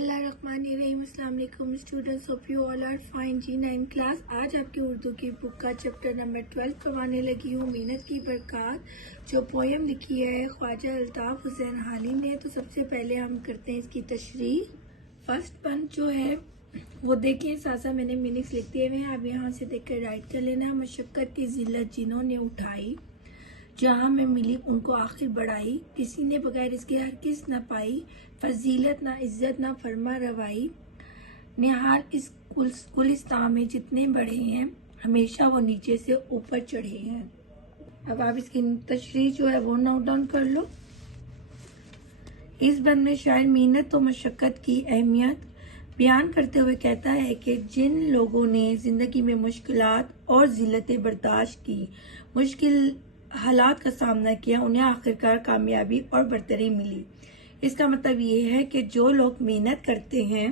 बिस्मिल्लाहिर्रहमानिर्रहीम। अस्सलाम वालेकुम students, hope you all are fine. जी9 क्लास आज आपकी उर्दू की बुक का चैप्टर नंबर 12 पढ़ाने लगी हूँ, मेहनत की बरकत, जो पोएम लिखी है ख्वाजा अल्ताफ हुसैन हाली ने। तो सबसे पहले हम करते हैं इसकी तशरीह। फर्स्ट पंच जो है वो देखिए, साथ साथ मैंने मीनिंग्स लिख दिए हुए हैं, आप यहाँ से देख कर राइट कर लेना। मशक्कत की जिल्लत जिन्होंने उठाई, जहाँ में मिली उनको आखिर बढ़ाई, किसी ने बगैर इसके हरगिज़ न पाई, फजीलत ना इज्जत ना फरमा रवाई, निहाल इस गुलिस्तान में जितने बढ़े हैं, हमेशा वो नीचे से ऊपर चढ़े हैं। अब आप इसकी तशरीह जो है वो नोट डाउन कर लो। इस बंद में शायर मेहनत और मशक्कत की अहमियत बयान करते हुए कहता है कि जिन लोगों ने जिंदगी में मुश्किलात और जिल्लतें बर्दाश्त की, मुश्किल हालात का सामना किया, उन्हें आखिरकार कामयाबी और बरतरी मिली। इसका मतलब ये है कि जो लोग मेहनत करते हैं,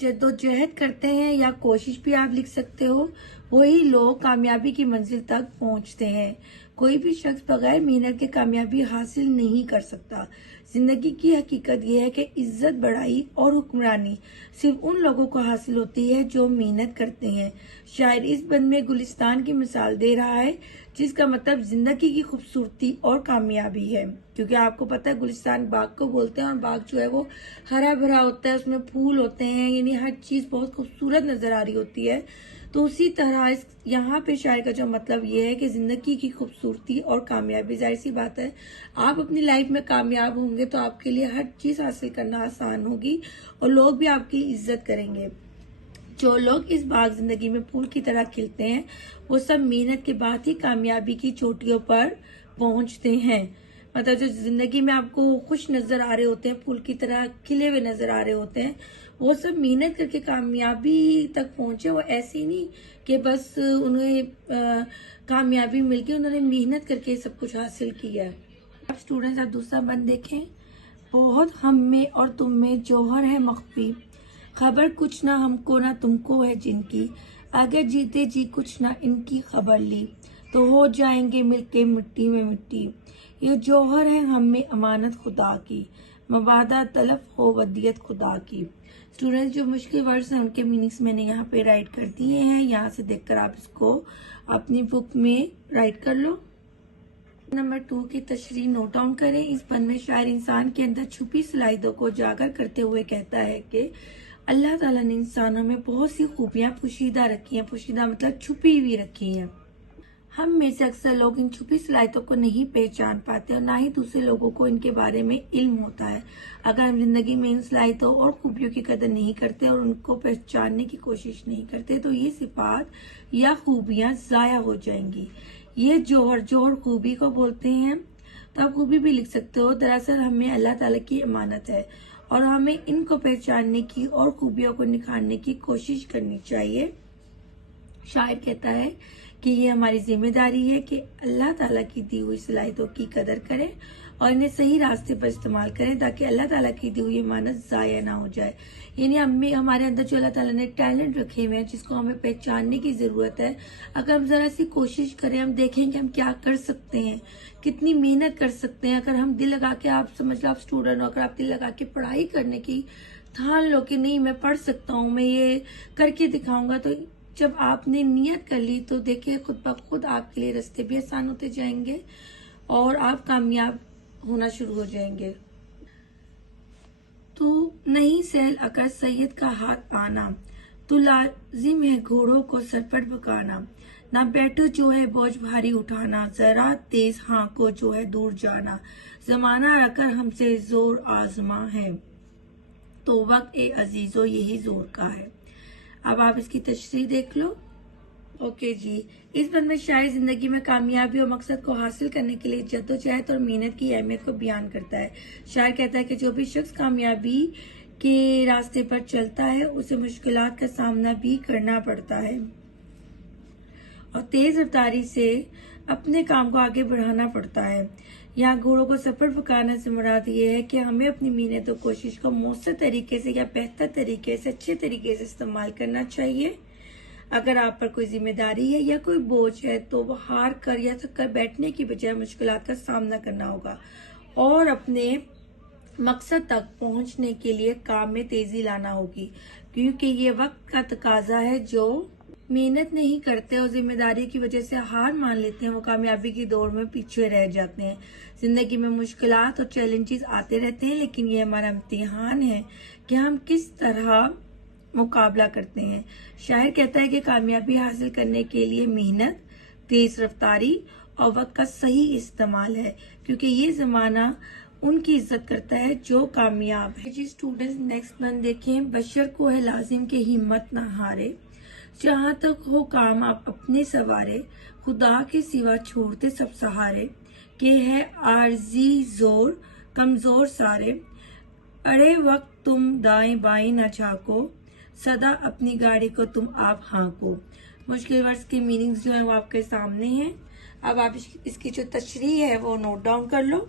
जद्दोजहद करते हैं, या कोशिश भी आप लिख सकते हो, वही लोग कामयाबी की मंजिल तक पहुंचते हैं। कोई भी शख्स बगैर मेहनत के कामयाबी हासिल नहीं कर सकता। जिंदगी की हकीकत यह है कि इज्जत, बड़ाई और हुक्मरानी सिर्फ उन लोगों को हासिल होती है जो मेहनत करते हैं। शायर इस बंद में गुलिस्तान की मिसाल दे रहा है, जिसका मतलब जिंदगी की खूबसूरती और कामयाबी है। क्योंकि आपको पता है गुलिस्तान बाग को बोलते हैं, और बाग जो है वो हरा भरा होता है, उसमें फूल होते हैं, यानी हर चीज बहुत खूबसूरत नजर आ रही होती है। तो उसी तरह यहाँ पे शायर का जो मतलब ये है कि जिंदगी की खूबसूरती और कामयाबी, जाहिर सी बात है आप अपनी लाइफ में कामयाब होंगे तो आपके लिए हर चीज हासिल करना आसान होगी और लोग भी आपकी इज्जत करेंगे। जो लोग इस बाग जिंदगी में फूल की तरह खिलते हैं, वो सब मेहनत के बाद ही कामयाबी की चोटियों पर पहुंचते हैं। मतलब जो जिंदगी में आपको खुश नजर आ रहे होते हैं, फूल की तरह खिले हुए नजर आ रहे होते हैं, वो सब मेहनत करके कामयाबी तक पहुंचे। वो ऐसे ही नहीं कि बस उन्हें कामयाबी मिल गई, उन्होंने मेहनत करके सब कुछ हासिल किया है। अब स्टूडेंट्स आप दूसरा बंद देखें। बहुत हम में और तुम में जौहर है मख्फी, खबर कुछ ना हमको ना तुमको है जिनकी, अगर जीते जी कुछ ना इनकी खबर ली, तो हो जाएंगे मिलके मिट्टी में मिट्टी। ये जौहर है हम में अमानत खुदा की, मबादा तलफ हो वदियत खुदा की। स्टूडेंट्स जो मुश्किल वर्ड्स हैं उनके मीनिंग्स मैंने यहाँ पे राइट कर दिए हैं, यहाँ से देखकर आप इसको अपनी बुक में राइट कर लो। नंबर 2 की तशरीह नोट डाउन करें। इस बंद में शायर इंसान के अंदर छुपी सलाहियतों को उजागर करते हुए कहता है कि अल्लाह ताला ने इंसानों में बहुत सी खूबियां पोशीदा रखी हैं। पोशीदा मतलब छुपी हुई रखी हैं। हम में से अक्सर लोग इन छुपी सलाहियतों को नहीं पहचान पाते और ना ही दूसरे लोगों को इनके बारे में इल्म होता है। अगर हम जिंदगी में इन सलाहियतों और खूबियों की कदर नहीं करते और उनको पहचानने की कोशिश नहीं करते, तो ये सिफात या खूबियां जाया हो जाएंगी। ये जौहर खूबी को बोलते हैं। तो आप खूबी भी लिख सकते हो। दरअसल हमें अल्लाह ताला की अमानत है और हमें इनको पहचानने की और खूबियों को निखारने की कोशिश करनी चाहिए। शायर कहता है कि ये हमारी जिम्मेदारी है कि अल्लाह ताला की दी हुई सलाहियतों की कदर करें और इन्हें सही रास्ते पर इस्तेमाल करें, ताकि अल्लाह ताला की दी हुई अमानत जाया ना हो जाए। यानी हमारे अंदर जो अल्लाह ताला ने टैलेंट रखे हुए हैं, जिसको हमें पहचानने की जरूरत है, अगर हम जरा सी कोशिश करें, हम देखें कि हम क्या कर सकते हैं, कितनी मेहनत कर सकते हैं। अगर हम दिल लगा के, आप समझ लो आप स्टूडेंट हो, अगर आप दिल लगा के पढ़ाई करने की ठान लो कि नहीं मैं पढ़ सकता हूँ, मैं ये करके दिखाऊंगा, तो जब आपने नियत कर ली तो देखिए खुद ब खुद आपके लिए रास्ते भी आसान होते जाएंगे और आप कामयाब होना शुरू हो जाएंगे। तू नहीं सहल अकर सैयद का हाथ आना, तो लाजिम है घोड़ों को सर पर झुकाना, ना बैठो जो है बोझ भारी उठाना, जरा तेज हाँको जो है दूर जाना, जमाना रखकर हमसे जोर आजमा है, तो वक्त ए अजीजो यही जोर का है। अब आप इसकी तशरीह देख लो। ओके जी, इस बंद में शायर जिंदगी में कामयाबी और मकसद को हासिल करने के लिए जद्दोजहद और मेहनत की अहमियत को बयान करता है। शायर कहता है कि जो भी शख्स कामयाबी के रास्ते पर चलता है, उसे मुश्किलात का सामना भी करना पड़ता है और तेज रफ्तारी से अपने काम को आगे बढ़ाना पड़ता है। यहाँ घोड़ों को सफर पकाने से मुराद ये है कि हमें अपनी मेहनत और कोशिश को मौसर तरीके से या बेहतर तरीके से, अच्छे तरीके से इस्तेमाल करना चाहिए। अगर आप पर कोई जिम्मेदारी है या कोई बोझ है, तो वो हार कर या थक कर बैठने की बजाय मुश्किलात का सामना करना होगा और अपने मकसद तक पहुंचने के लिए काम में तेजी लाना होगी, क्योंकि ये वक्त का तकाजा है। जो मेहनत नहीं करते और जिम्मेदारी की वजह से हार मान लेते हैं, वो कामयाबी की दौड़ में पीछे रह जाते हैं। जिंदगी में मुश्किलात और चैलेंजेस आते रहते हैं, लेकिन ये हमारा इम्तिहान है कि हम किस तरह मुकाबला करते हैं। शायर कहता है कि कामयाबी हासिल करने के लिए मेहनत, तेज रफ्तारी और वक्त का सही इस्तेमाल है, क्योंकि ये जमाना उनकी इज्जत करता है जो कामयाब है। जी स्टूडेंट्स, नेक्स्ट वन देखें। बशर को है लाजिम के हिम्मत ना हारे, जहाँ तक हो काम आप अपने सवारे, खुदा के सिवा छोड़ते सब सहारे, के है आरजी जोर कमजोर सारे, अड़े वक्त तुम दाएं बाएं न झाको, सदा अपनी गाड़ी को तुम आप हाँको। मुश्किल वर्ड्स के मीनिंग्स जो है वो आपके सामने हैं। अब आप इसकी जो तशरीह है वो नोट डाउन कर लो।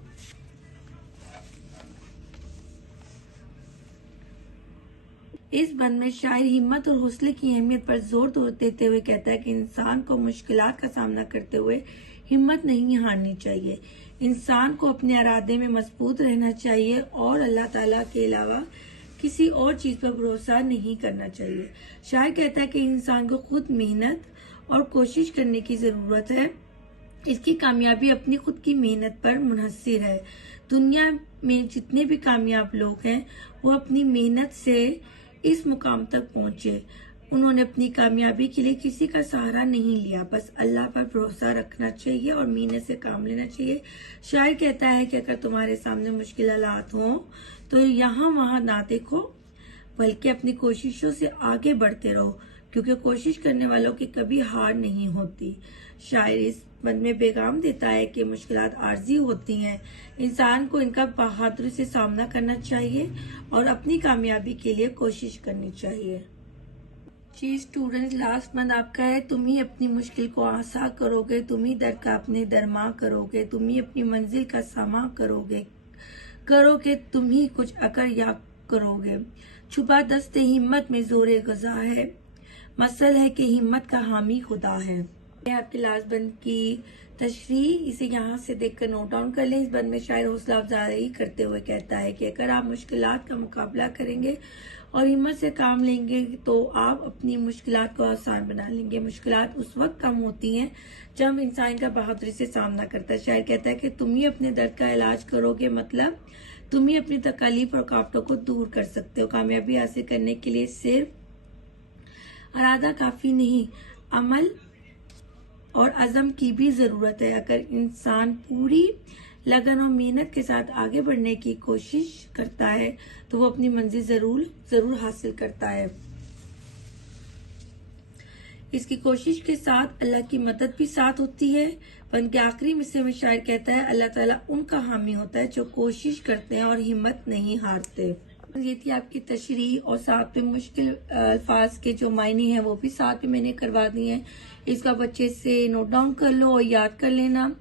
इस बंद में शायर हिम्मत और हौसले की अहमियत पर जोर देते हुए कहता है कि इंसान को मुश्किलात का सामना करते हुए हिम्मत नहीं हारनी चाहिए। इंसान को अपने इरादे में मजबूत रहना चाहिए और अल्लाह ताला के अलावा किसी और चीज पर भरोसा नहीं करना चाहिए। शायर कहता है कि इंसान को खुद मेहनत और कोशिश करने की जरूरत है। इसकी कामयाबी अपनी खुद की मेहनत पर मुनहसिर है। दुनिया में जितने भी कामयाब लोग हैं वो अपनी मेहनत से इस मुकाम तक पहुंचे। उन्होंने अपनी कामयाबी के लिए किसी का सहारा नहीं लिया, बस अल्लाह पर भरोसा रखना चाहिए और मेहनत से काम लेना चाहिए। शायर कहता है कि अगर तुम्हारे सामने मुश्किल हालात हों तो यहाँ वहां ना देखो, बल्कि अपनी कोशिशों से आगे बढ़ते रहो, क्योंकि कोशिश करने वालों की कभी हार नहीं होती। शायर इस बंद में पैगाम देता है कि मुश्किलात आर्जी होती हैं, इंसान को इनका बहादुरी से सामना करना चाहिए और अपनी कामयाबी के लिए कोशिश करनी चाहिए। जी स्टूडेंट्स, लास्ट मंथ आपका है। तुम ही अपनी मुश्किल को आसान करोगे, तुम ही दर का अपने दरमा करोगे, तुम ही अपनी मंजिल का सामा करोगे तुम ही कुछ अकर या करोगे। छुपा दस्ते हिम्मत में जोरे गजा है, मसल है कि हिम्मत का हामी खुदा है। आपके लास्ट बंद की तशरीह, इसे यहाँ से देखकर नोट डाउन कर लें। इस बंद में शायर हौसला अफजाई करते हुए कहता है कि अगर आप मुश्किलात का मुकाबला करेंगे और हिम्मत से काम लेंगे तो आप अपनी मुश्किलात को आसान बना लेंगे। मुश्किलात उस वक्त कम होती हैं जब इंसान का बहादुरी से सामना करता है। शायर कहता है कि तुम ही अपने दर्द का इलाज करोगे, मतलब तुम ही अपनी तकलीफ और रुकावटों को दूर कर सकते हो। कामयाबी हासिल करने के लिए सिर्फ इरादा काफी नहीं, अमल और अज़म की भी जरूरत है। अगर इंसान पूरी लगन और मेहनत के साथ आगे बढ़ने की कोशिश करता है तो वो अपनी मंजिल जरूर हासिल करता है। इसकी कोशिश के साथ अल्लाह की मदद भी साथ होती है। बन के आखिरी हिस्से में शायर कहता है अल्लाह ताला उनका हामी होता है जो कोशिश करते हैं और हिम्मत नहीं हारते। ये थी आपकी तशरीह और साथ में मुश्किल अल्फाज के जो मायने हैं वो भी साथ में मैंने करवा दिए हैं। इसका बच्चे से नोट डाउन कर लो और याद कर लेना,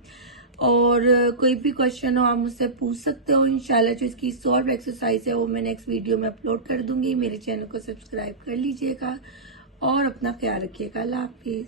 और कोई भी क्वेश्चन हो आप मुझसे पूछ सकते हो। इंशाल्लाह जो इसकी सॉल्व एक्सरसाइज है वो मैं नेक्स्ट वीडियो में अपलोड कर दूंगी। मेरे चैनल को सब्सक्राइब कर लीजिएगा और अपना ख्याल रखिएगा। अल्लाह हाफिज।